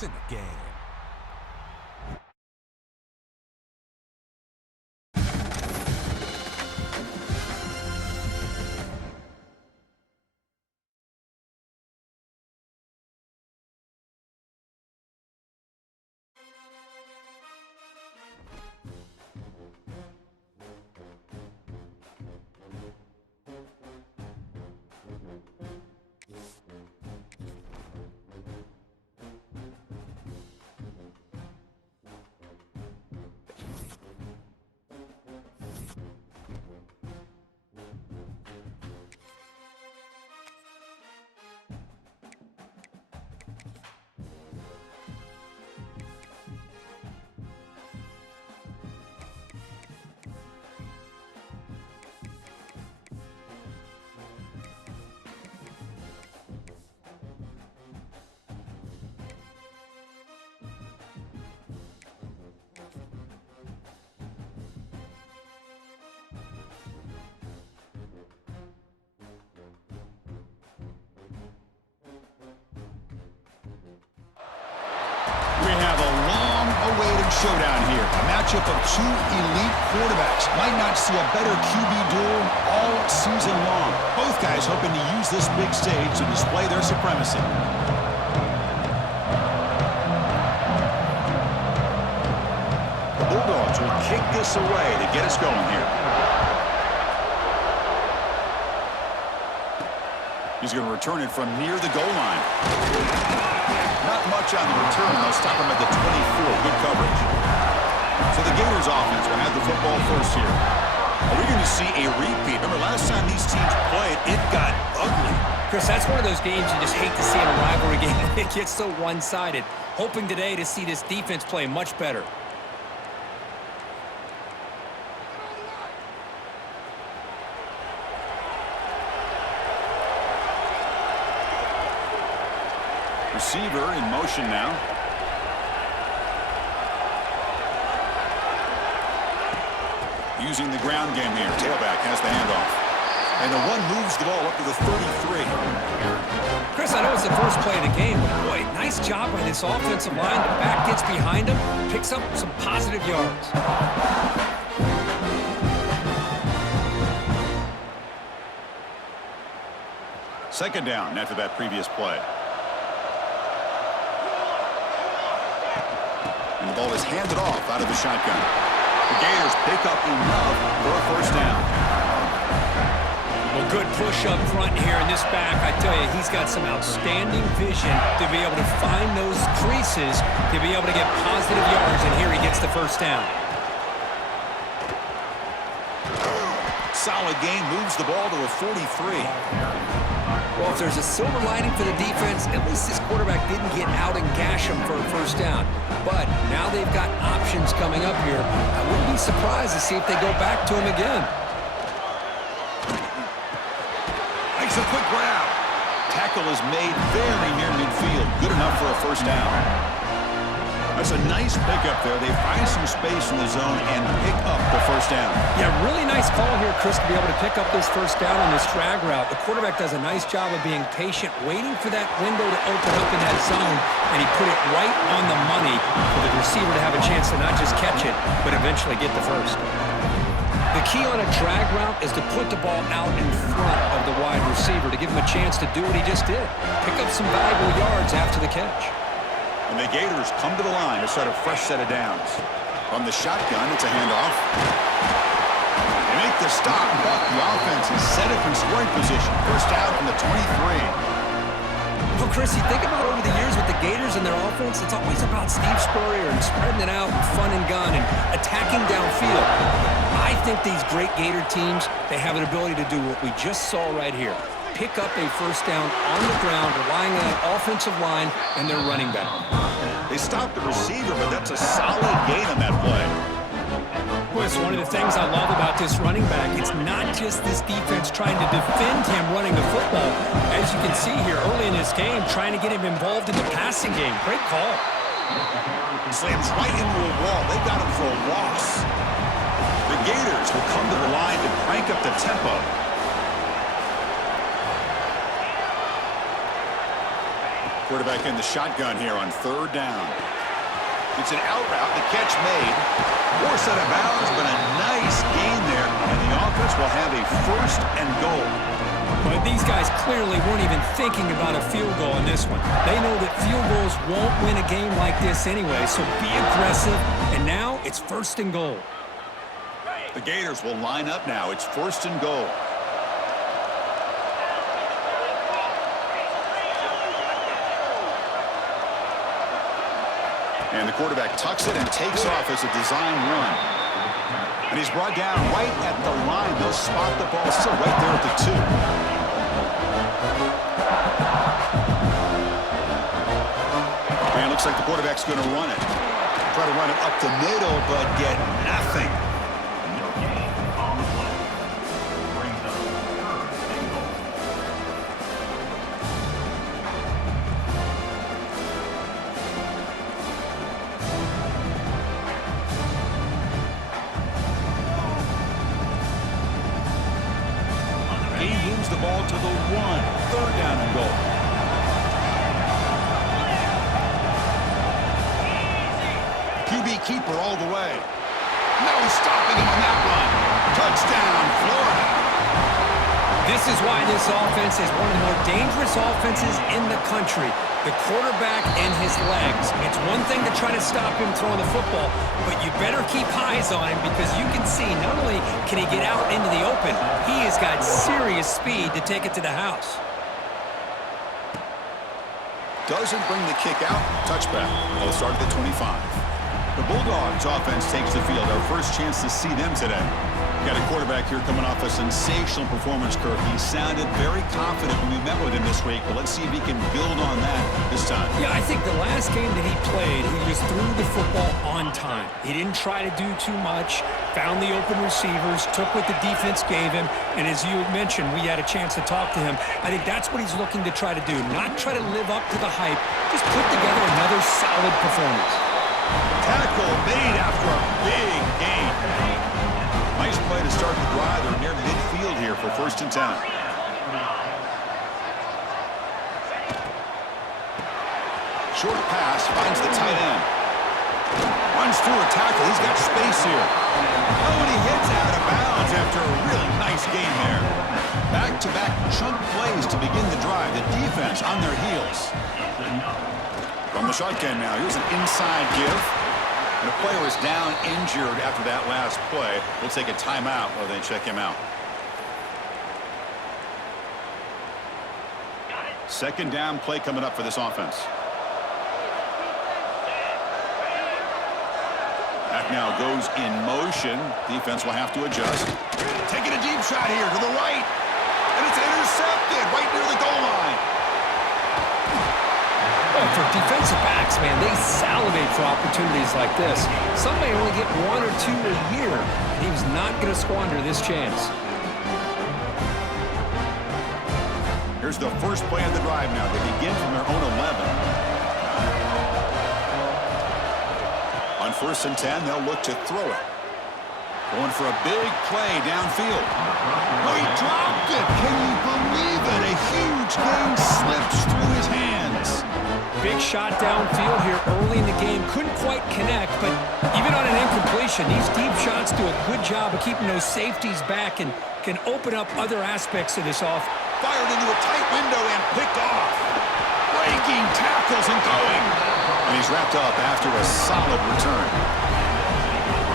points in the game. We have a long-awaited showdown here. A matchup of two elite quarterbacks. Might not see a better QB duel all season long. Both guys hoping to use this big stage to display their supremacy. The Bulldogs will kick this away to get us going here. He's going to return it from near the goal line. Not much on the return. They'll stop him at the 24. Good coverage. So the Gators offense will have the football first here. Are we going to see a repeat? Remember, last time these teams played, it got ugly. Chris, that's one of those games you just hate to see in a rivalry game. It gets so one-sided. Hoping today to see this defense play much better. Receiver in motion now. Using the ground game here. Tailback has the handoff. And the one moves the ball up to the 33. Chris, I know it's the first play of the game, but boy, nice job by this offensive line. The back gets behind him, picks up some positive yards. Second down after that previous play. And the ball is handed off out of the shotgun. The Gators pick up enough for a first down. Well, good push up front here in this back. I tell you, he's got some outstanding vision to be able to find those creases, to be able to get positive yards, and here he gets the first down. Solid game, moves the ball to the 43. Well, if there's a silver lining for the defense, at least this quarterback didn't get out and gash him for a first down. But now they've got options coming up here. I wouldn't be surprised to see if they go back to him again. Makes a quick grab. Tackle is made very near midfield. Good enough for a first down. That's a nice pickup there. They find some space in the zone and pick up the first down. Yeah, really nice call here, Chris, to be able to pick up this first down on this drag route. The quarterback does a nice job of being patient, waiting for that window to open up in that zone, and he put it right on the money for the receiver to have a chance to not just catch it, but eventually get the first. The key on a drag route is to put the ball out in front of the wide receiver to give him a chance to do what he just did. Pick up some valuable yards after the catch. And the Gators come to the line to start a fresh set of downs. From the shotgun, it's a handoff. They make the stop, but the offense is set up in scoring position. First down from the 23. Well, Chris, you think about over the years with the Gators and their offense, it's always about Steve Spurrier and spreading it out and fun and gun and attacking downfield. I think these great Gator teams, they have an ability to do what we just saw right here. Pick up a first down on the ground, relying on that offensive line and their running back. They stopped the receiver, but that's a solid gain on that play. Boy, it's one of the things I love about this running back. It's not just this defense trying to defend him running the football. As you can see here early in this game, trying to get him involved in the passing game. Great call. Slams right into a wall. They got him for a loss. The Gators will come to the line to crank up the tempo. Quarterback in the shotgun here on third down. It's an out route. The catch made. Forced out of bounds, but a nice gain there. And the offense will have a first and goal. But these guys clearly weren't even thinking about a field goal in this one. They know that field goals won't win a game like this anyway, so be aggressive. And now it's first and goal. The Gators will line up now. It's first and goal. And the quarterback tucks it and takes off as a design run. And he's brought down right at the line. They'll spot the ball still right there at the 2. And it looks like the quarterback's going to run it. Try to run it up the middle, but get nothing. The ball to the 1. Third down and goal. QB keeper all the way. No stopping him on that run. Touchdown, Florida. This is why this offense is one of the more dangerous offenses in the country. The quarterback and his legs. It's one thing to try to stop him throwing the football, but you better keep eyes on him because you can see not only can he get out into the open, he has got serious speed to take it to the house. Doesn't bring the kick out. Touchback. They'll start at the 25. The Bulldogs offense takes the field. Our first chance to see them today. Got a quarterback here coming off a sensational performance, Kirk. He sounded very confident when we met with him this week, but let's see if he can build on that this time. Yeah, I think the last game that he played, he just threw the football on time. He didn't try to do too much, found the open receivers, took what the defense gave him, and as you mentioned, we had a chance to talk to him. I think that's what he's looking to try to do, not try to live up to the hype, just put together another solid performance. Tackle made after a big gain. Nice play to start the drive. They're near midfield here for first and 10. Short pass finds the tight end. Runs through a tackle. He's got space here. Oh, and he hits out of bounds after a really nice gain there. Back-to-back chunk plays to begin the drive. The defense on their heels. From the shotgun now. Here's an inside give. And the player is down injured after that last play. We'll take a timeout while they check him out. Second down play coming up for this offense. That now goes in motion. Defense will have to adjust. Taking a deep shot here to the right. And it's intercepted right near the goal line. For defensive backs, man, they salivate for opportunities like this. Some may only get 1 or 2 a year, and he was not going to squander this chance. Here's the first play of the drive now. They begin from their own 11. On first and 10, they'll look to throw it. Going for a big play downfield. Oh, he dropped it. Can you believe it? A huge gain slips through his hands. Big shot downfield here early in the game. Couldn't quite connect, but even on an incompletion, these deep shots do a good job of keeping those safeties back and can open up other aspects of this offense. Fired into a tight window and picked off. Breaking tackles and going. And he's wrapped up after a solid return.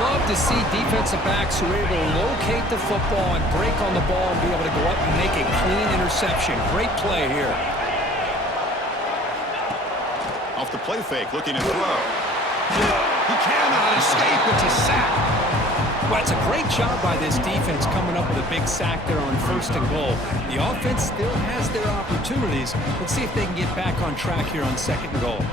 Love to see defensive backs who are able to locate the football and break on the ball and be able to go up and make a clean interception. Great play here. Off the play fake, looking to throw. He cannot escape. It's a sack. Well, it's a great job by this defense coming up with a big sack there on first and goal. The offense still has their opportunities. Let's see if they can get back on track here on second and goal.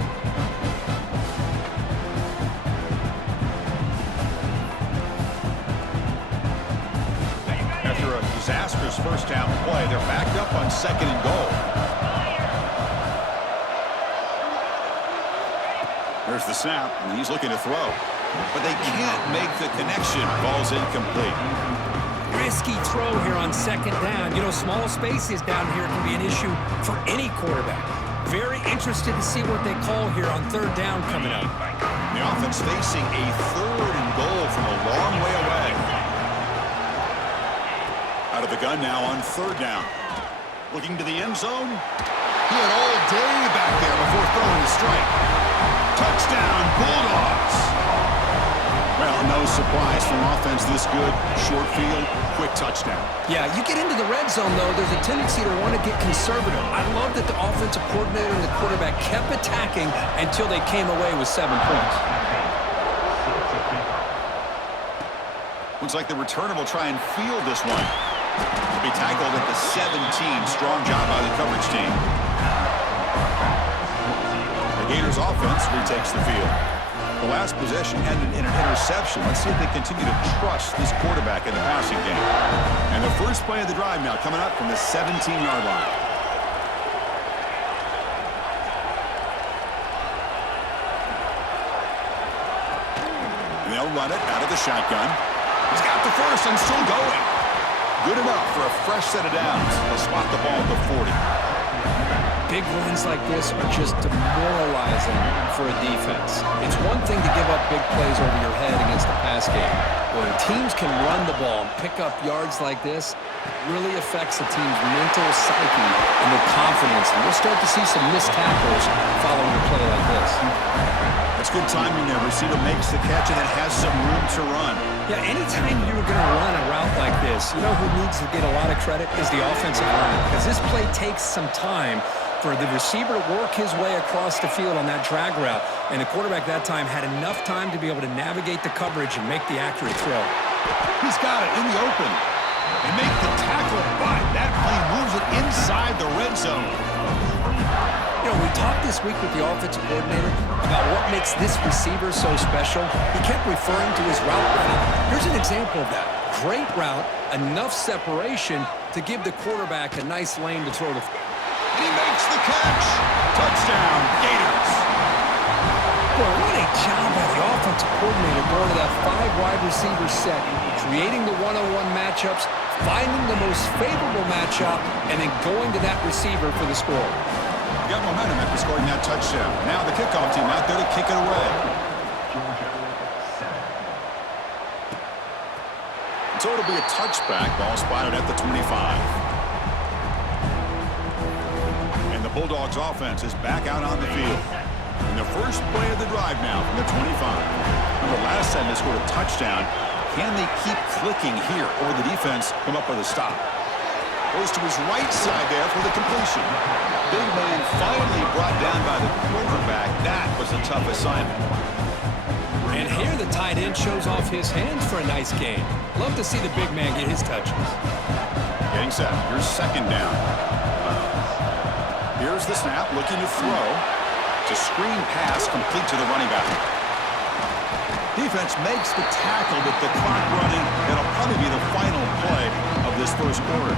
After a disastrous first down play, they're backed up on second and goal. There's the snap, and he's looking to throw. But they can't make the connection. Ball's incomplete. Risky throw here on second down. You know, small spaces down here can be an issue for any quarterback. Very interested to see what they call here on third down coming up. The offense facing a 3rd and goal from a long way away. Out of the gun now on 3rd down. Looking to the end zone. He had all day back there before throwing a strike. Touchdown, Bulldogs. Well, no surprise from offense this good. Short field, quick touchdown. Yeah, you get into the red zone, though, there's a tendency to want to get conservative. I love that the offensive coordinator and the quarterback kept attacking until they came away with 7 points. Looks like the returner will try and field this one. He'll be tackled at the 17. Strong job by the coverage team. The Gators offense retakes the field. The last possession ended in an interception. Let's see if they continue to trust this quarterback in the passing game. And the first play of the drive now coming up from the 17-yard line. And they'll run it out of the shotgun. He's got the first and still going. Good enough for a fresh set of downs. They'll spot the ball at the 40. Big runs like this are just demoralizing for a defense. It's one thing to give up big plays over your head against the pass game. When teams can run the ball and pick up yards like this, it really affects the team's mental psyche and their confidence. And we'll start to see some missed tackles following a play like this. That's good timing there. Receiver makes the catch and then has some room to run. Yeah, anytime you're going to run a route like this, you know who needs to get a lot of credit is the offensive line. Because this play takes some time for the receiver to work his way across the field on that drag route. And the quarterback that time had enough time to be able to navigate the coverage and make the accurate throw. He's got it in the open. And make the tackle, but that play moves it inside the red zone. You know, we talked this week with the offensive coordinator about what makes this receiver so special. He kept referring to his route running. Here's an example of that. Great route, enough separation to give the quarterback a nice lane to throw the. And he makes the catch. Touchdown, Gators. Boy, what a job by the offensive coordinator going to that 5-wide receiver set, creating the one-on-one matchups, finding the most favorable matchup, and then going to that receiver for the score. Got momentum after scoring that touchdown. Now the kickoff team out there to kick it away. So it'll be a touchback. Ball spotted at the 25. Bulldogs offense is back out on the field. And the first play of the drive now from the 25. Remember, last time they scored a touchdown. Can they keep clicking here, or the defense come up with a stop? Goes to his right side there for the completion. Big man finally brought down by the quarterback. That was a tough assignment. And here the tight end shows off his hands for a nice gain. Love to see the big man get his touches. Getting set. Here's 2nd down. Here's the snap, looking to throw. It's a screen pass complete to the running back. Defense makes the tackle with the clock running. That'll probably be the final play of this first quarter.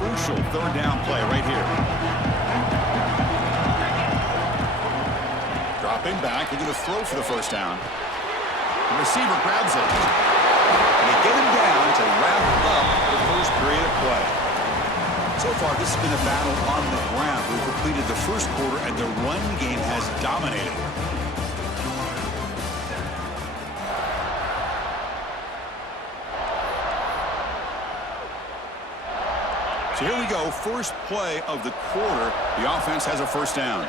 Crucial 3rd down play right here. Dropping back, looking to throw for the first down. The receiver grabs it. And they get him down to wrap up the first period of play. So far, this has been a battle on the ground. We've completed the first quarter, and the run game has dominated. So here we go, first play of the quarter. The offense has a first down.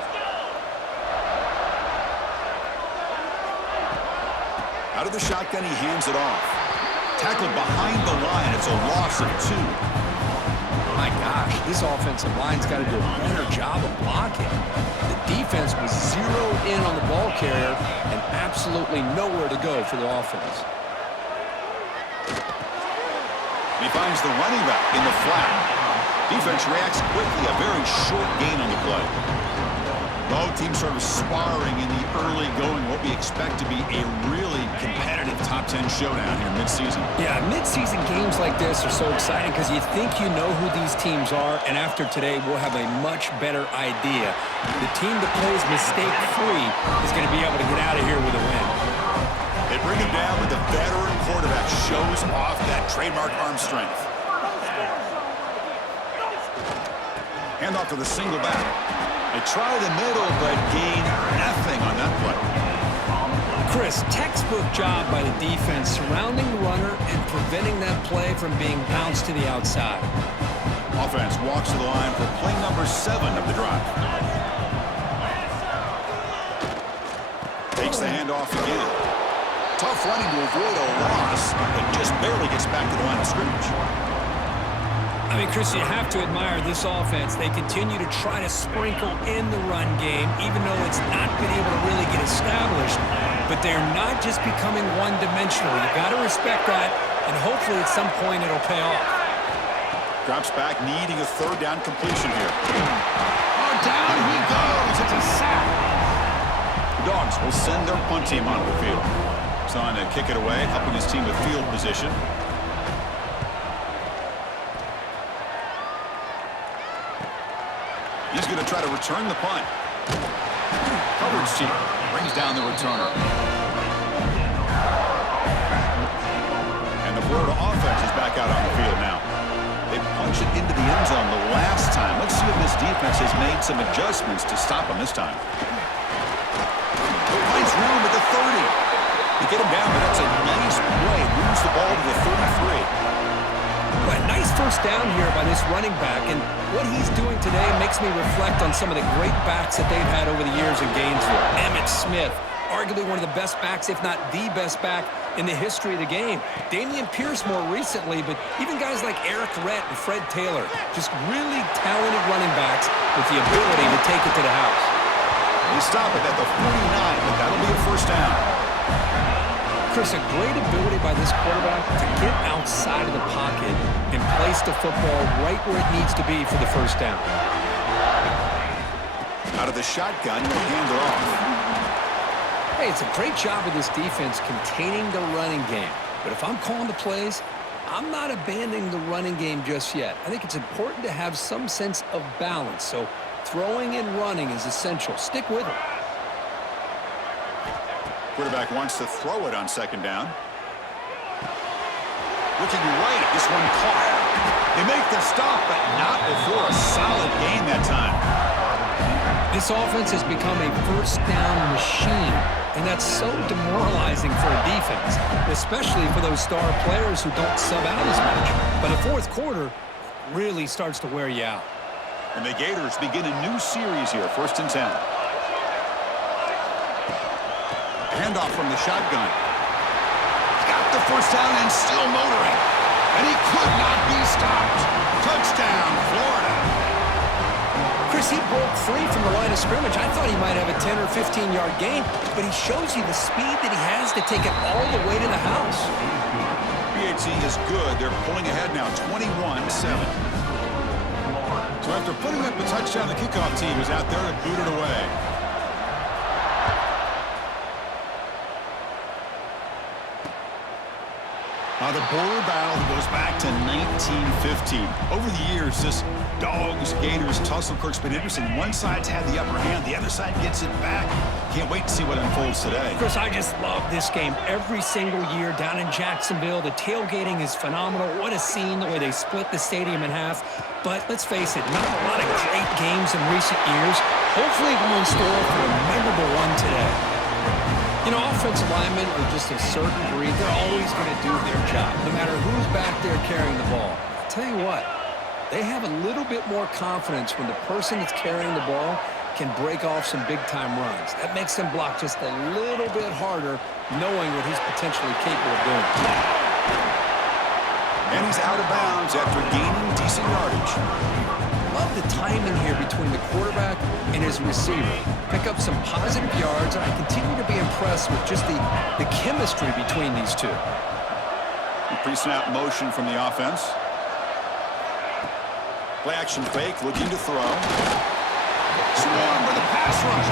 Out of the shotgun, he hands it off. Tackled behind the line. It's a loss of 2. My gosh, this offensive line's got to do a better job of blocking. The defense was zeroed in on the ball carrier and absolutely nowhere to go for the offense. He finds the running back in the flat. Defense reacts quickly. A very short gain on the play. Both teams sort of sparring in the early going, what we expect to be a really competitive top 10 showdown here mid-season. Yeah, mid-season games like this are so exciting because you think you know who these teams are, and after today, we'll have a much better idea. The team that plays mistake-free is going to be able to get out of here with a win. They bring him down, but the veteran quarterback shows off that trademark arm strength. Handoff to the single back. They try the middle, but gain nothing on that play. Chris, textbook job by the defense surrounding the runner and preventing that play from being bounced to the outside. Offense walks to the line for play number 7 of the drive. Takes the handoff again. Tough running to avoid a loss, but just barely gets back to the line of scrimmage. I mean, Chris, you have to admire this offense. They continue to try to sprinkle in the run game, even though it's not been able to really get established. But they're not just becoming one-dimensional. You've got to respect that, and hopefully at some point it'll pay off. Drops back, needing a third down completion here. Oh, down he goes. It's a sack. The Dogs will send their punt team onto the field. He's on to kick it away, helping his team with field position. He's going to try to return the punt. Coverage team brings down the returner. And the Florida offense is back out on the field now. They punched it into the end zone the last time. Let's see if this defense has made some adjustments to stop them this time. Finds room at the 30. They get him down, but that's a nice play. Moves the ball to the 33. Well, nice first down here by this running back, and what he's doing today makes me reflect on some of the great backs that they've had over the years in Gainesville. Emmitt Smith, arguably one of the best backs, if not the best back in the history of the game. Damian Pierce more recently, but even guys like Eric Rett and Fred Taylor, just really talented running backs with the ability to take it to the house. They stop it at the 49, but that'll be a first down. Chris, a great ability by this quarterback to get outside of the pocket and place the football right where it needs to be for the first down. Out of the shotgun, he'll hand it off. Hey, it's a great job of this defense containing the running game. But if I'm calling the plays, I'm not abandoning the running game just yet. I think it's important to have some sense of balance. So throwing and running is essential. Stick with it. Quarterback wants to throw it on second down. Looking right, this one caught. They make the stop, but not before a solid gain that time. This offense has become a first down machine, and that's so demoralizing for a defense, especially for those star players who don't sub out as much. But the fourth quarter really starts to wear you out. And the Gators begin a new series here, 1st and 10. Handoff from the shotgun. Got the first down and still motoring. And he could not be stopped. Touchdown, Florida. Chris, he broke free from the line of scrimmage. I thought he might have a 10 or 15-yard gain, but he shows you the speed that he has to take it all the way to the house. BAT is good. They're pulling ahead now, 21-7. So after putting up a touchdown, the kickoff team is out there to boot it away. The border battle goes back to 1915. Over the years, this Dogs-Gators tussle, Kirk's been interesting. One side's had the upper hand, the other side gets it back. Can't wait to see what unfolds today. Chris, I just love this game every single year down in Jacksonville. The tailgating is phenomenal. What a scene, the way they split the stadium in half. But let's face it, not a lot of great games in recent years. Hopefully we're in store for a memorable one today. You know, offensive linemen are just a certain breed. They're always going to do their job, no matter who's back there carrying the ball. I'll tell you what, they have a little bit more confidence when the person that's carrying the ball can break off some big-time runs. That makes them block just a little bit harder, knowing what he's potentially capable of doing. And he's out of bounds after gaining decent yardage. Love the timing here between the quarterback and his receiver. Pick up some positive yards, and I continue to be impressed with just the chemistry between these two. Pre-snap motion from the offense. Play action fake, looking to throw. Swarm with a pass rush.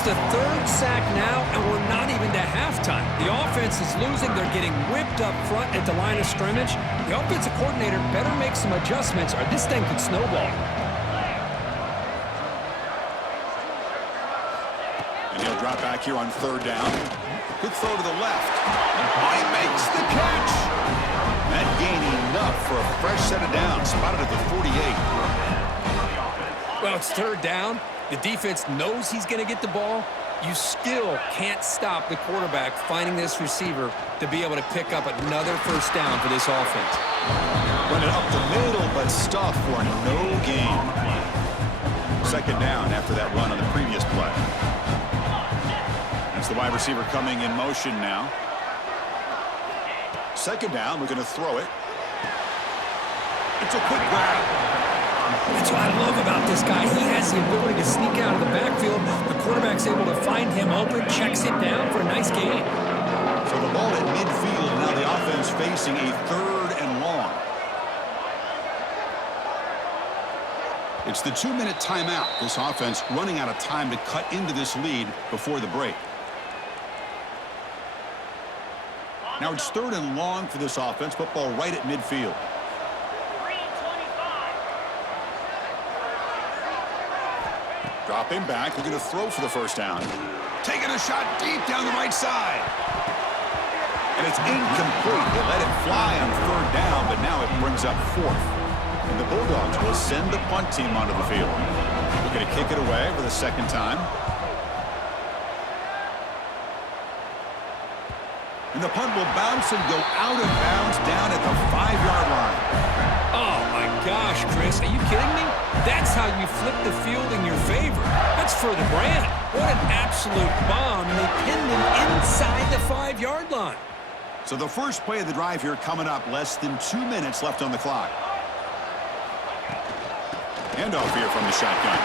It's the third sack now, and we're not even to halftime. The offense is losing. They're getting whipped up front at the line of scrimmage. The offensive coordinator better make some adjustments or this thing could snowball. And he'll drop back here on third down. Good throw to the left. Oh, he makes the catch. That gain enough for a fresh set of downs. Spotted at the 48. Well, it's third down. The defense knows he's going to get the ball. You still can't stop the quarterback finding this receiver to be able to pick up another first down for this offense. Run it up the middle, but stuff for no gain. Second down after that run on the previous play. That's the wide receiver coming in motion now. Second down, we're going to throw it. It's a quick grab. That's what I love about this guy. He has the ability to sneak out of the backfield. The quarterback's able to find him open, checks it down for a nice gain. So the ball at midfield, now the offense facing a third and long. It's the 2-minute timeout. This offense running out of time to cut into this lead before the break. Now it's third and long for this offense. Football right at midfield. Dropping back, we're going to throw for the first down. Taking a shot deep down the right side. And it's incomplete. They let it fly on third down, but now it brings up fourth. And the Bulldogs will send the punt team onto the field. We're going to kick it away for the second time. And the punt will bounce and go out of bounds down at the 5-yard line. Oh, my gosh, Chris. Are you kidding me? That's how you flip the field in your favor. That's for the brand. What an absolute bomb, and they pinned him inside the 5-yard line. So the first play of the drive here coming up, less than 2 minutes left on the clock. Handoff here from the shotgun.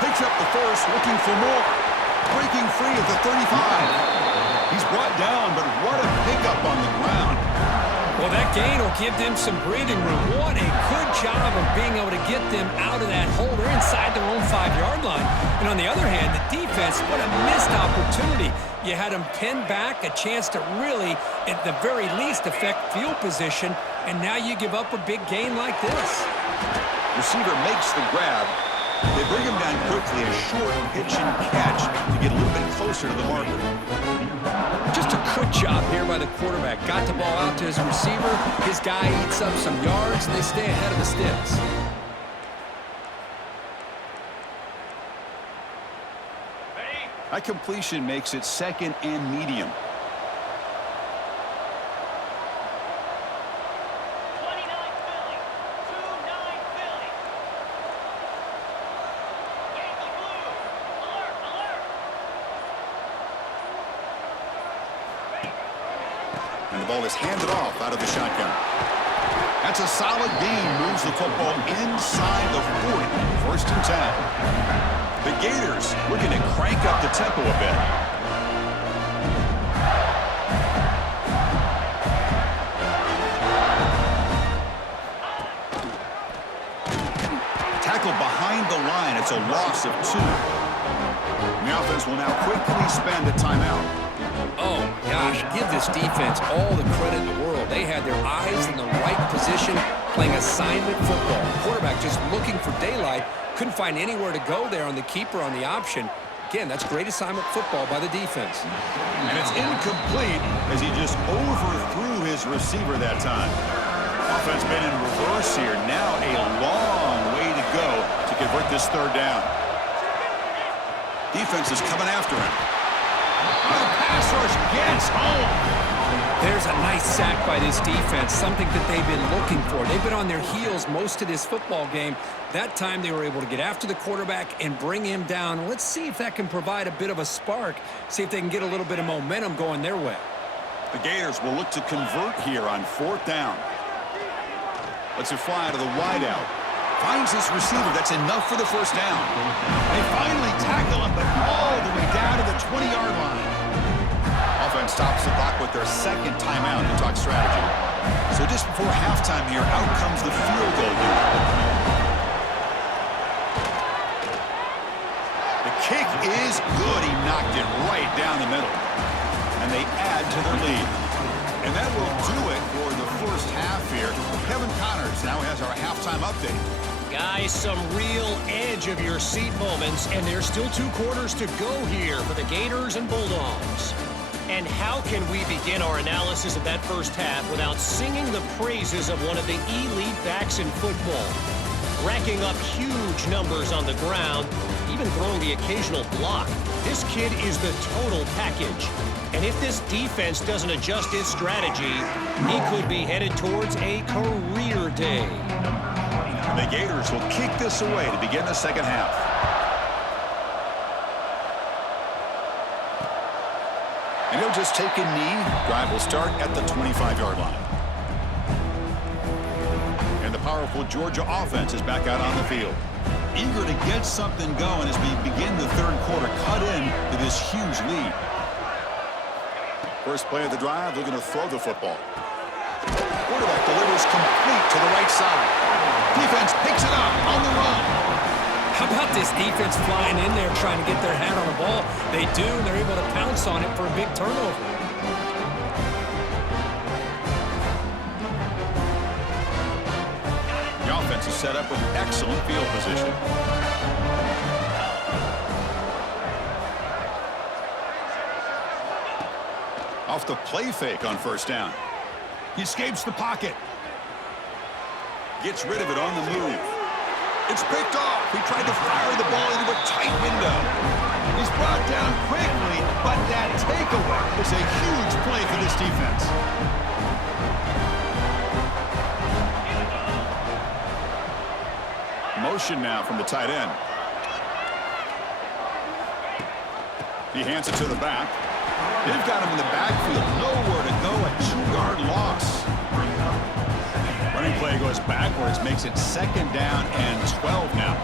Picks up the first, looking for more. Breaking free at the 35. He's brought down, but what a pickup on the ground. Well, that gain will give them some breathing room. What a good job of being able to get them out of that hole. They're inside their own 5-yard line. And on the other hand, the defense, what a missed opportunity. You had them pinned back, a chance to really, at the very least, affect field position, and now you give up a big gain like this. Receiver makes the grab. They bring him down quickly, a short pitch and catch to get a little bit closer to the marker. Just a good job here by the quarterback. Got the ball out to his receiver. His guy eats up some yards, and they stay ahead of the sticks. That completion makes it second and medium. And the ball is handed off out of the shotgun. That's a solid gain. Moves the football inside the 40. First and 10. The Gators looking to crank up the tempo a bit. Tackle behind the line. It's a loss of 2. And the offense will now quickly spend a timeout. Oh, gosh, give this defense all the credit in the world. They had their eyes in the right position, playing assignment football. Quarterback just looking for daylight. Couldn't find anywhere to go there on the keeper on the option. Again, that's great assignment football by the defense. And it's incomplete as he just overthrew his receiver that time. Offense been in reverse here. Now a long way to go to convert this third down. Defense is coming after him. The pass rush gets home. There's a nice sack by this defense, something that they've been looking for. They've been on their heels most of this football game. That time they were able to get after the quarterback and bring him down. Let's see if that can provide a bit of a spark, see if they can get a little bit of momentum going their way. The Gators will look to convert here on fourth down. Lets it fly to the wideout. Finds his receiver. That's enough for the first down. They finally tackle him, but all the way down to the 20-yard line. Offense stops the clock with their second timeout to talk strategy. So just before halftime here, out comes the field goal unit. The kick is good. He knocked it right down the middle. And they add to their lead. And that will do it for the first half here. Kevin Connors now has our halftime update. Guys, some real edge of your seat moments, and there's still 2 quarters to go here for the Gators and Bulldogs. And how can we begin our analysis of that first half without singing the praises of one of the elite backs in football? Racking up huge numbers on the ground, even throwing the occasional block. This kid is the total package. And if this defense doesn't adjust its strategy, he could be headed towards a career day. And the Gators will kick this away to begin the second half. And he'll just take a knee. Drive will start at the 25-yard line. And the powerful Georgia offense is back out on the field. Eager to get something going as we begin the third quarter, cut in to this huge lead. First play of the drive, looking to throw the football. Quarterback delivers complete to the right side. Defense picks it up on the run. How about this defense flying in there trying to get their hand on the ball? They do, and they're able to pounce on it for a big turnover. The offense is set up with excellent field position. Off the play fake on first down. He escapes the pocket. Gets rid of it on the move. It's picked off. He tried to fire the ball into a tight window. He's brought down quickly, but that takeaway is a huge play for this defense. Motion now from the tight end. He hands it to the back. They've got him in the backfield. Nowhere to go. A 2-yard loss. Running play goes backwards, makes it second down and 12 now.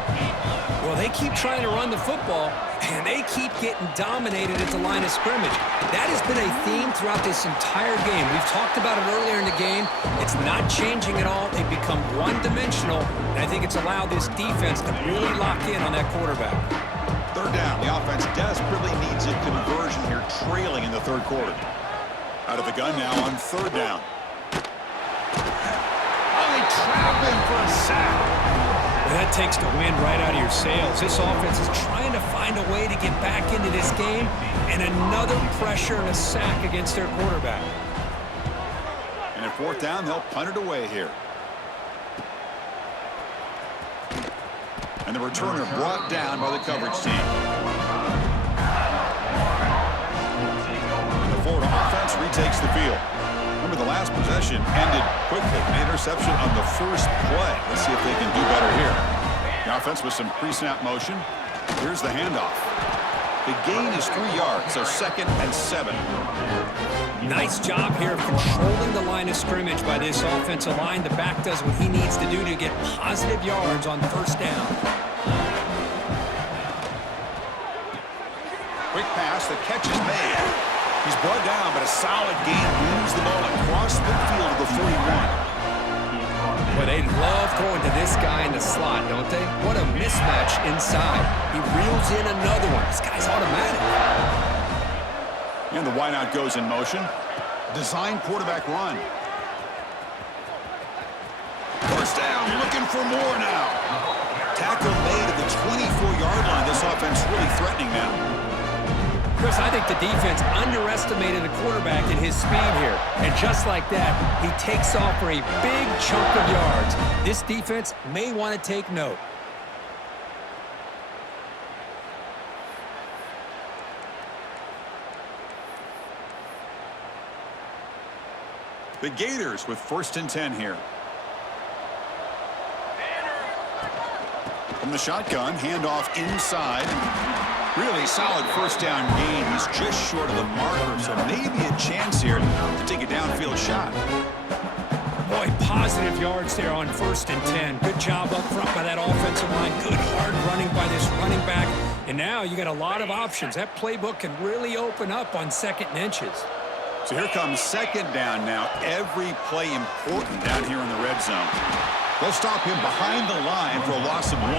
Well, they keep trying to run the football, and they keep getting dominated at the line of scrimmage. That has been a theme throughout this entire game. We've talked about it earlier in the game. It's not changing at all. They've become one-dimensional, and I think it's allowed this defense to really lock in on that quarterback. Third down. The offense desperately needs a conversion here, trailing in the third quarter. Out of the gun now on third down. Oh, they trap him for a sack. Well, that takes the wind right out of your sails. This offense is trying to find a way to get back into this game, and another pressure and a sack against their quarterback. And at fourth down, they'll punt it away here. And the returner brought down by the coverage team. And the Florida offense retakes the field. Remember, the last possession ended quickly. An interception on the first play. Let's see if they can do better here. The offense with some pre-snap motion. Here's the handoff. The gain is 3 yards, so 2nd and 7. Nice job here of controlling the line of scrimmage by this offensive line. The back does what he needs to do to get positive yards on first down. Quick pass, the catch is made. He's brought down, but a solid gain moves the ball across midfield to the 41. But they love going to this guy in the slot, don't they? What a mismatch inside. He reels in another one. This guy's automatic. And the wideout goes in motion. Design quarterback run. First down, looking for more now. Tackle made at the 24-yard line. This offense really threatening now. Chris, I think the defense underestimated the quarterback in his speed here. And just like that, he takes off for a big chunk of yards. This defense may want to take note. The Gators with 1st and 10 here. From the shotgun, handoff inside. Really solid first down gain. He's just short of the marker, so maybe a chance here to take a downfield shot. Boy, positive yards there on 1st and 10. Good job up front by that offensive line. Good hard running by this running back. And now you got a lot of options. That playbook can really open up on 2nd and inches. So here comes 2nd down now. Every play important down here in the red zone. They'll stop him behind the line for a loss of 1.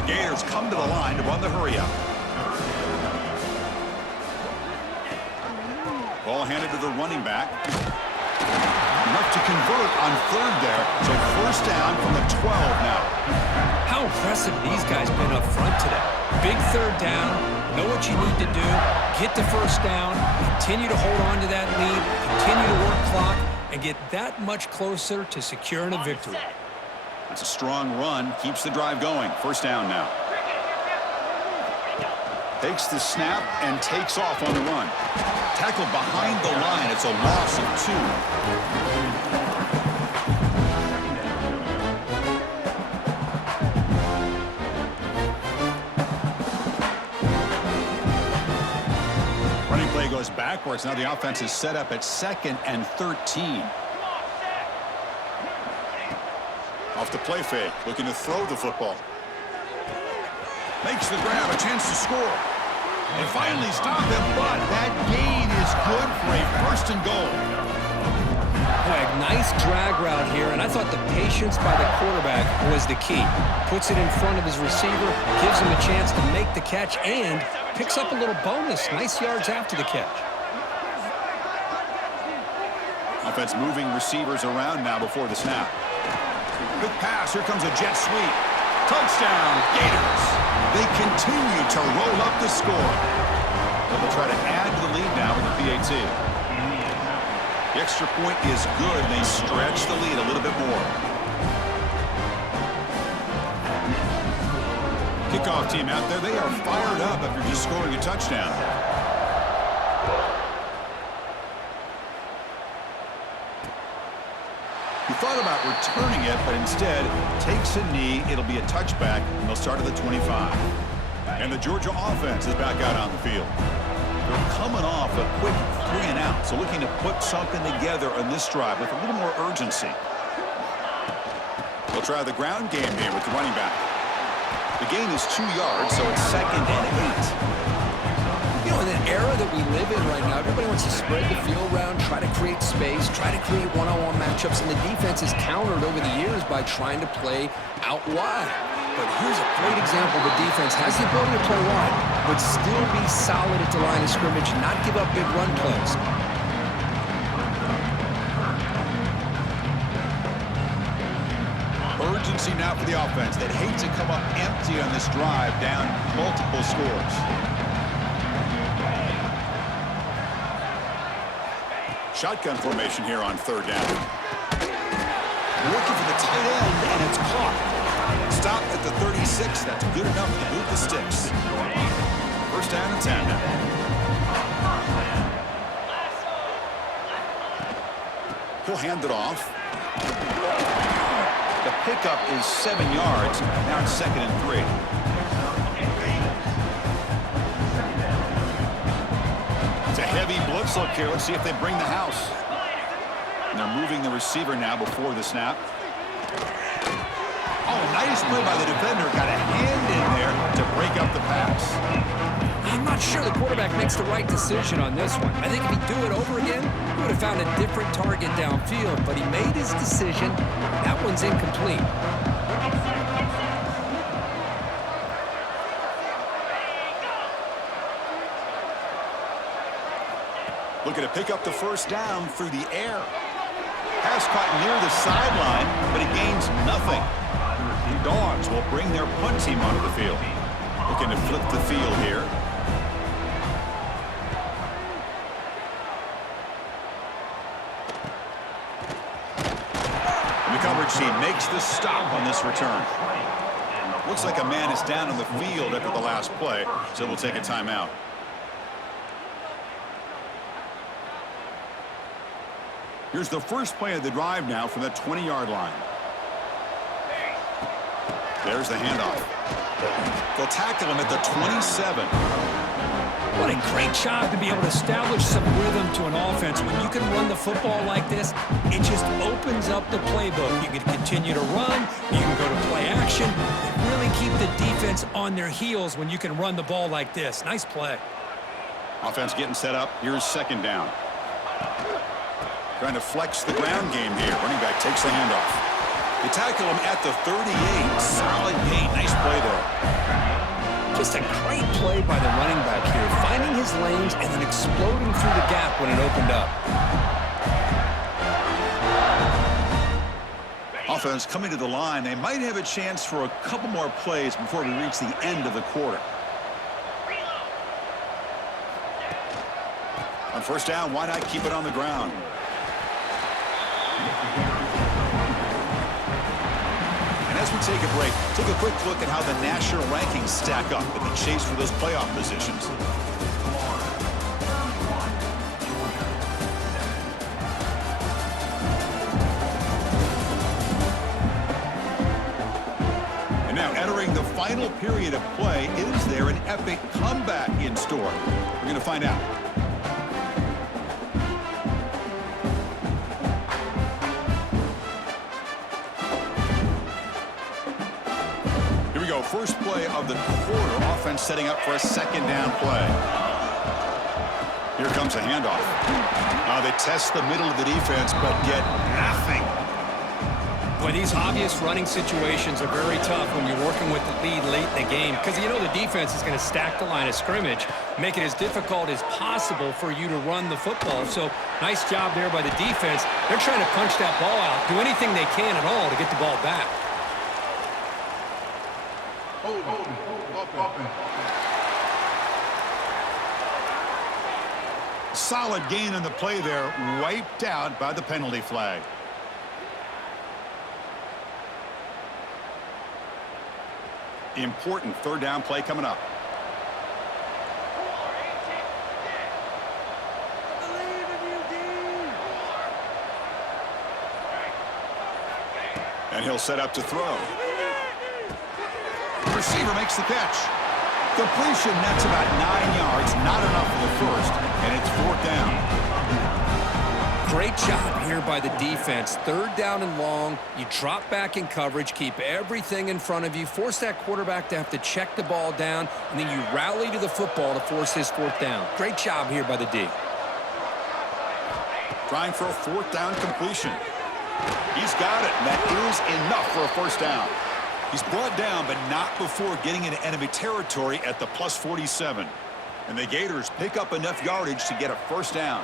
The The Gators come to the line to run the hurry-up. Ball handed to the running back. Enough to convert on third there. So first down from the 12 now. How impressive these guys been up front today. Big third down. Know what you need to do. Get the first down. Continue to hold on to that lead. Continue to work clock. And get that much closer to securing a victory. That's a strong run. Keeps the drive going. First down now. Takes the snap and takes off on the run. Tackled behind the line. It's a loss of 2. Running play goes backwards. Now the offense is set up at 2nd and 13. Off the play fake. Looking to throw the football. Makes the grab. A chance to score. And finally stop him, but that gain is good for a first and goal. Boy, a nice drag route here, and I thought the patience by the quarterback was the key. Puts it in front of his receiver, gives him a chance to make the catch, and picks up a little bonus. Nice yards after the catch. Offense moving receivers around now before the snap. Quick pass. Here comes a jet sweep. Touchdown, Gators. They continue to roll up the score. They'll try to add to the lead now with the PAT. The extra point is good. They stretch the lead a little bit more. Kickoff team out there. They are fired up after just scoring a touchdown. He thought about returning it, but instead takes a knee. It'll be a touchback, and they'll start at the 25. And the Georgia offense is back out on the field. They're coming off a quick 3 and out, so looking to put something together on this drive with a little more urgency. They'll try the ground game here with the running back. The gain is 2 yards, so it's 2nd and 8. You know, in an era that we live in right now, everybody wants to spread the field around, try to create space, try to create one-on-one matchups, and the defense is countered over the years by trying to play out wide. But here's a great example. The defense has the ability to play wide, but still be solid at the line of scrimmage, not give up big run plays. Urgency now for the offense that hates to come up empty on this drive, down multiple scores. Shotgun formation here on third down. Looking for the tight end, and it's caught. Stop at the 36. That's good enough to move the sticks. First down and 10 now. He'll hand it off. The pickup is 7 yards. Now it's 2nd and 3. It's a heavy blitz look here. Let's see if they bring the house. And they're moving the receiver now before the snap. Oh, nice play by the defender. Got a hand in there to break up the pass. I'm not sure the quarterback makes the right decision on this one. I think if he'd do it over again, he would have found a different target downfield, but he made his decision. That one's incomplete. Looking to pick up the first down through the air. Pass caught near the sideline, but it gains nothing. The Dogs will bring their punt team onto the field. Looking to flip the field here. And the coverage team makes the stop on this return. Looks like a man is down on the field after the last play, so we'll take a timeout. Here's the first play of the drive now from the 20-yard line. There's the handoff. They'll tackle him at the 27. What a great job to be able to establish some rhythm to an offense. When you can run the football like this, it just opens up the playbook. You can continue to run. You can go to play action. And really keep the defense on their heels when you can run the ball like this. Nice play. Offense getting set up. Here's second down. Trying to flex the ground game here. Running back takes the handoff. They tackle him at the 38. Solid gain. Nice play there. Just a great play by the running back here, finding his lanes and then exploding through the gap when it opened up. Offense coming to the line. They might have a chance for a couple more plays before we reach the end of the quarter. On first down, why not keep it on the ground? And as we take a break, take a quick look at how the national rankings stack up in the chase for those playoff positions. And now entering the final period of play, is there an epic comeback in store? We're going to find out. First play of the quarter, offense setting up for a second down play. Here comes a handoff. They test the middle of the defense, but get nothing. Boy, these obvious running situations are very tough when you're working with the lead late in the game because you know the defense is going to stack the line of scrimmage, make it as difficult as possible for you to run the football. So nice job there by the defense. They're trying to punch that ball out, do anything they can at all to get the ball back. Solid gain on the play there, wiped out by the penalty flag. Important third down play coming up. And he'll set up to throw. The receiver makes the catch. Completion, that's about 9 yards, not enough for the first, and it's fourth down. Great job here by the defense. Third down and long. You drop back in coverage, keep everything in front of you, force that quarterback to have to check the ball down, and then you rally to the football to force his fourth down. Great job here by the D. Trying for a fourth down completion. He's got it, and that is enough for a first down. He's brought down, but not before getting into enemy territory at the plus 47. And the Gators pick up enough yardage to get a first down.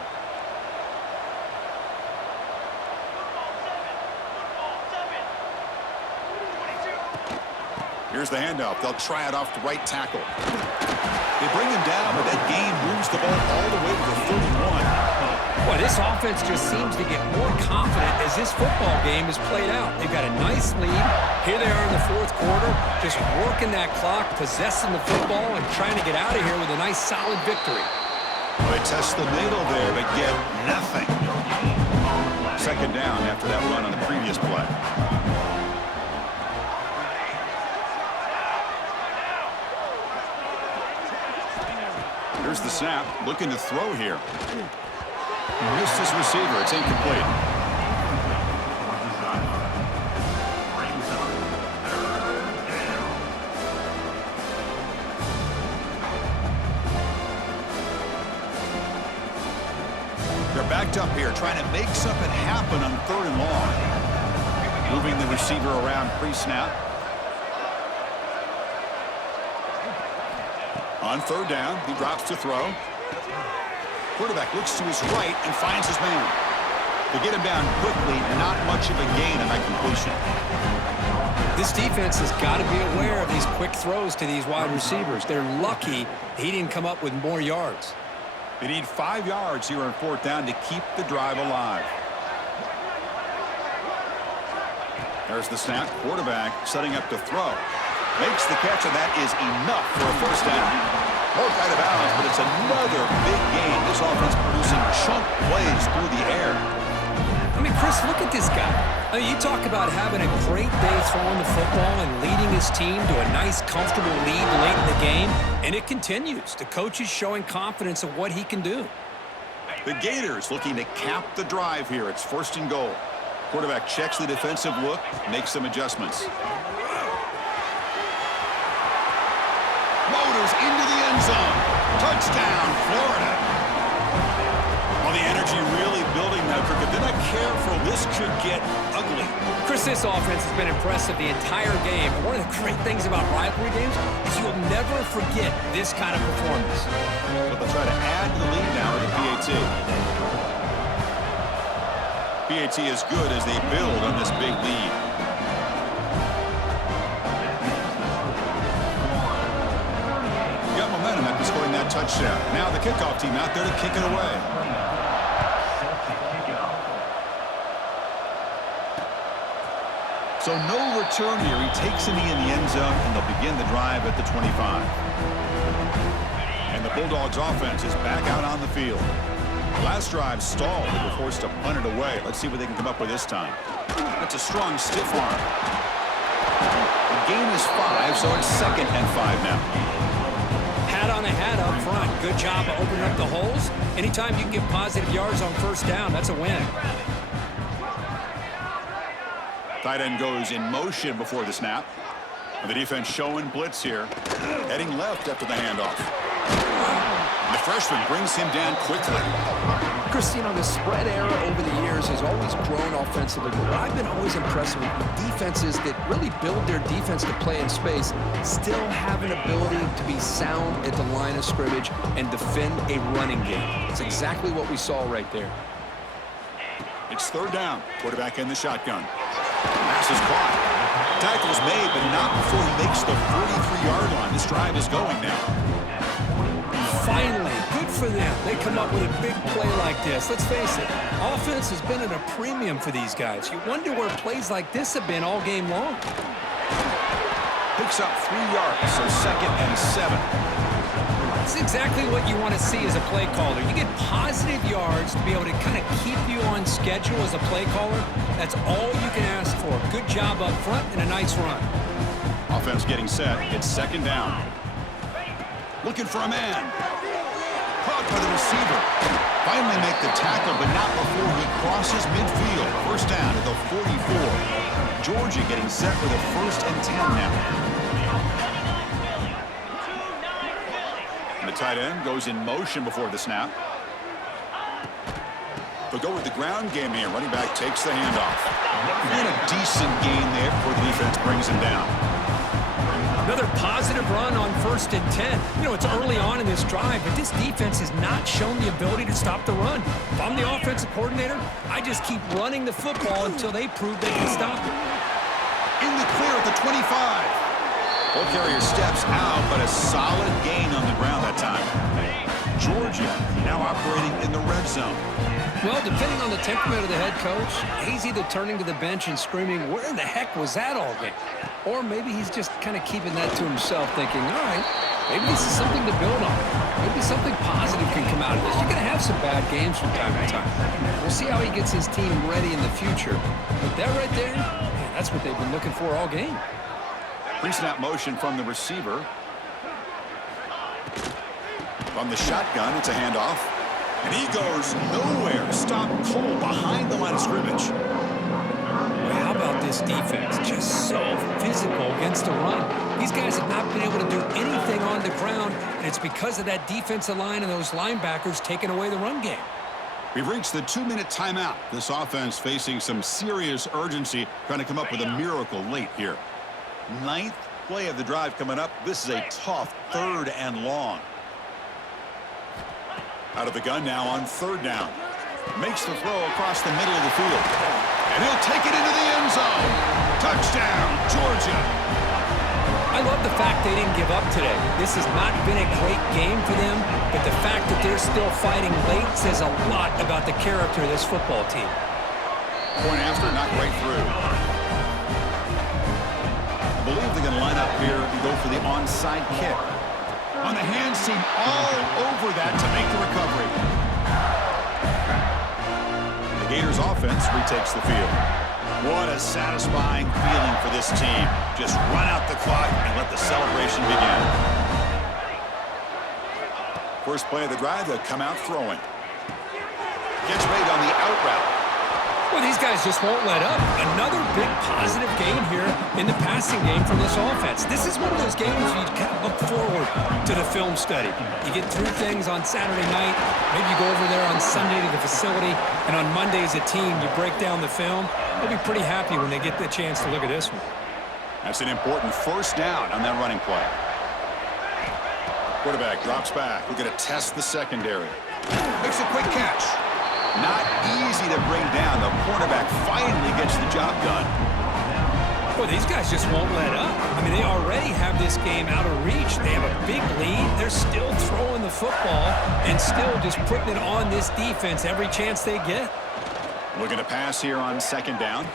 Here's the handoff. They'll try it off the right tackle. They bring him down, but that gain moves the ball all the way to the 31. Boy, this offense just seems to get more confident as this football game is played out. They've got a nice lead. Here they are in the fourth quarter, just working that clock, possessing the football, and trying to get out of here with a nice, solid victory. Well, they test the middle there, but get nothing. Second down after that run on the previous play. Here's the snap, looking to throw here. Missed his receiver. It's incomplete. They're backed up here, trying to make something happen on third and long. Moving the receiver around pre-snap. On third down, he drops to throw. Quarterback looks to his right and finds his man. They get him down quickly, not much of a gain on that completion. This defense has got to be aware of these quick throws to these wide receivers. They're lucky he didn't come up with more yards. They need 5 yards here on fourth down to keep the drive alive. There's the snap. Quarterback setting up to throw. Makes the catch, and that is enough for a first down. Both out of bounds, but it's another big game. This offense producing chunk plays through the air. I mean, Chris, look at this guy. I mean, you talk about having a great day throwing the football and leading his team to a nice, comfortable lead late in the game, and it continues. The coach is showing confidence of what he can do. The Gators looking to cap the drive here. It's first and goal. Quarterback checks the defensive look, makes some adjustments. Motors into the end zone. Touchdown, Florida. Well, the energy really building Now, Kirk, if they're not careful, this could get ugly. Chris, this offense has been impressive the entire game. And one of the great things about rivalry games is you'll never forget this kind of performance. But they'll try to add to the lead now with the PAT. PAT is good as they build on this big lead. Got momentum after scoring that touchdown. Now the kickoff team out there to kick it away. So no return here. He takes a knee in the end zone, and they'll begin the drive at the 25. And the Bulldogs offense is back out on the field. Last drive stalled. They were forced to punt it away. Let's see what they can come up with this time. That's a strong stiff arm. The gain is 5, so it's 2nd and 5 now. Hat on a hat up front. Good job of opening up the holes. Anytime you can get positive yards on first down, that's a win. Tight end goes in motion before the snap. And the defense showing blitz here. Heading left after the handoff. And the freshman brings him down quickly. Chris, you know, the spread era over the years has always grown offensively. But I've been always impressed with defenses that really build their defense to play in space, still have an ability to be sound at the line of scrimmage and defend a running game. It's exactly what we saw right there. It's 3rd down. Quarterback in the shotgun. Pass is caught. Tackle's made, but not before he makes the 43-yard line. This drive is going now. Finally, good for them. They come up with a big play like this. Let's face it, offense has been at a premium for these guys. You wonder where plays like this have been all game long. Picks up 3 yards, so 2nd and 7. It's exactly what you want to see as a play caller. You get positive yards to be able to kind of keep you on schedule as a play caller. That's all you can ask for. Good job up front and a nice run. Offense getting set. It's 2nd down. Looking for a man. Caught by the receiver. Finally make the tackle, but not before he crosses midfield. First down at the 44. Georgia getting set for the 1st and 10 now. And the tight end goes in motion before the snap. They'll go with the ground game here. Running back takes the handoff. And a decent gain there before the defense brings him down. Another positive run on 1st and 10. You know, it's early on in this drive, but this defense has not shown the ability to stop the run. If I'm the offensive coordinator, I just keep running the football until they prove they can stop it. In the clear at the 25. Ball carrier steps out, but a solid gain on the ground that time. Georgia now operating in the red zone. Well, depending on the temperament of the head coach, he's either turning to the bench and screaming, where the heck was that all game? Or maybe he's just kind of keeping that to himself, thinking, all right, maybe this is something to build on. Maybe something positive can come out of this. You're going to have some bad games from time to time. We'll see how he gets his team ready in the future. But that right there, man, that's what they've been looking for all game. Pre-snap motion from the receiver. From the shotgun, it's a handoff. And he goes nowhere. Stop Cole behind the line of scrimmage. Well, how about this defense? Just so physical against the run. These guys have not been able to do anything on the ground, and it's because of that defensive line and those linebackers taking away the run game. We've reached the 2-minute timeout. This offense facing some serious urgency, trying to come up with a miracle late here. 9th play of the drive coming up. This is a tough 3rd and long. Out of the gun now on 3rd down. Makes the throw across the middle of the field. And he'll take it into the end zone. Touchdown, Georgia. I love the fact they didn't give up today. This has not been a great game for them, but the fact that they're still fighting late says a lot about the character of this football team. Point after, not right through. I believe they're going to line up here and go for the onside kick. On the hands team all over that to make the recovery. The Gators offense retakes the field. What a satisfying feeling for this team. Just run out the clock and let the celebration begin. First play of the drive, they'll come out throwing. Gets made on the out route. Well, these guys just won't let up. Another big positive gain here in the passing game from this offense. This is one of those games you kind of look forward to the film study. You get through things on Saturday night. Maybe you go over there on Sunday to the facility, and on Monday as a team, you break down the film. They'll be pretty happy when they get the chance to look at this one. That's an important first down on that running play. Quarterback drops back. We're going to test the secondary. Makes a quick catch. Not easy to bring down. The cornerback finally gets the job done. Well, these guys just won't let up. I mean, they already have this game out of reach. They have a big lead. They're still throwing the football and still just putting it on this defense every chance they get. Looking to pass here on second down.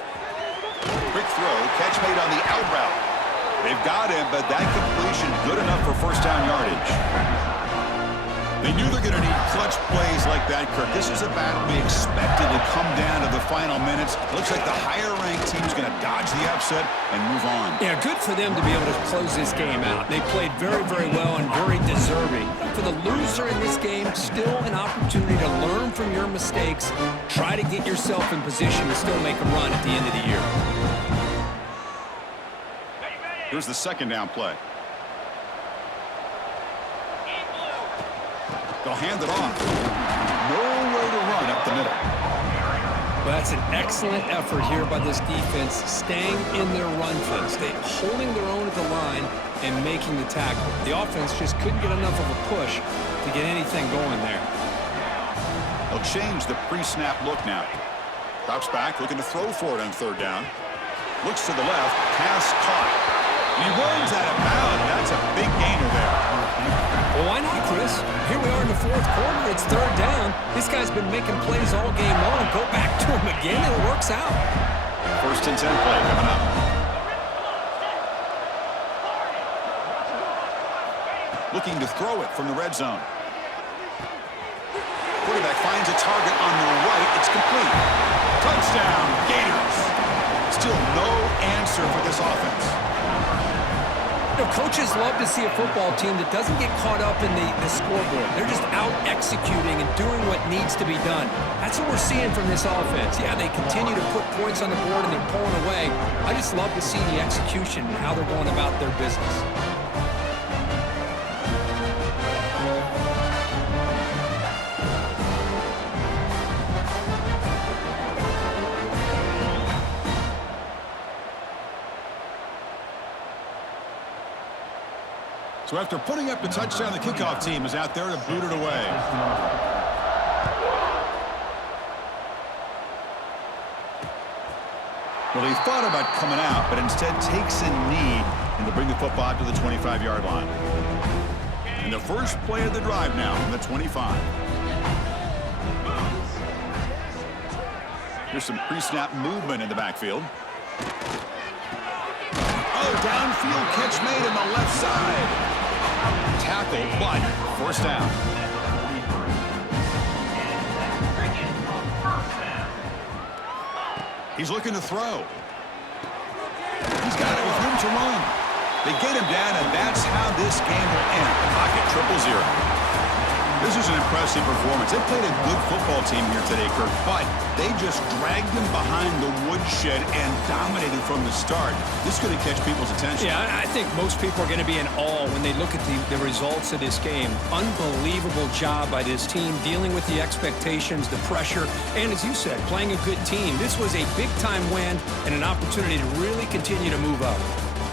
Quick throw. Catch made on the out route. They've got him, but that completion good enough for first down yardage. They knew they're going to need clutch plays like that, Kirk. This is a battle we expected to come down to the final minutes. Looks like the higher-ranked team's going to dodge the upset and move on. Yeah, good for them to be able to close this game out. They played very, very well and very deserving. For the loser in this game, still an opportunity to learn from your mistakes. Try to get yourself in position to still make a run at the end of the year. Here's the second down play. They'll hand it off. Nowhere to run up the middle. Well, that's an excellent effort here by this defense, staying in their run fence. They holding their own at the line and making the tackle. The offense just couldn't get enough of a push to get anything going there. They'll change the pre-snap look now. Drops back, looking to throw for it on third down. Looks to the left, pass caught. He runs out of bounds. That's a big gainer there. Well, why not, Chris? Here we are in the fourth quarter. It's third down. This guy's been making plays all game long. Go back to him again, and it works out. First and 10 play coming up. Looking to throw it from the red zone. Quarterback finds a target on the right. It's complete. Touchdown, Gators. Still no answer for this offense. You know, coaches love to see a football team that doesn't get caught up in the scoreboard. They're just out executing and doing what needs to be done. That's what we're seeing from this offense. Yeah, they continue to put points on the board and they're pulling away. I just love to see the execution and how they're going about their business. So after putting up the touchdown, the kickoff team is out there to boot it away. Well, he thought about coming out, but instead takes a knee and to bring the football out to the 25-yard line. And the first play of the drive now from the 25. Here's some pre-snap movement in the backfield. Oh, downfield catch made on the left side. Tackle, but first down. He's looking to throw. He's got it with room to run. They get him down, and that's how this game will end. The pocket 0-0. This is an impressive performance. They played a good football team here today, Kirk, but they just dragged him behind the woodshed and dominated from the start. This is going to catch people's attention. Yeah, I think most people are going to be in awe when they look at the results of this game. Unbelievable job by this team dealing with the expectations, the pressure, and as you said, playing a good team. This was a big-time win and an opportunity to really continue to move up.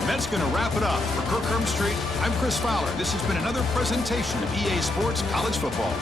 And that's going to wrap it up. For Kirk Street, I'm Chris Fowler. This has been another presentation of EA Sports College Football.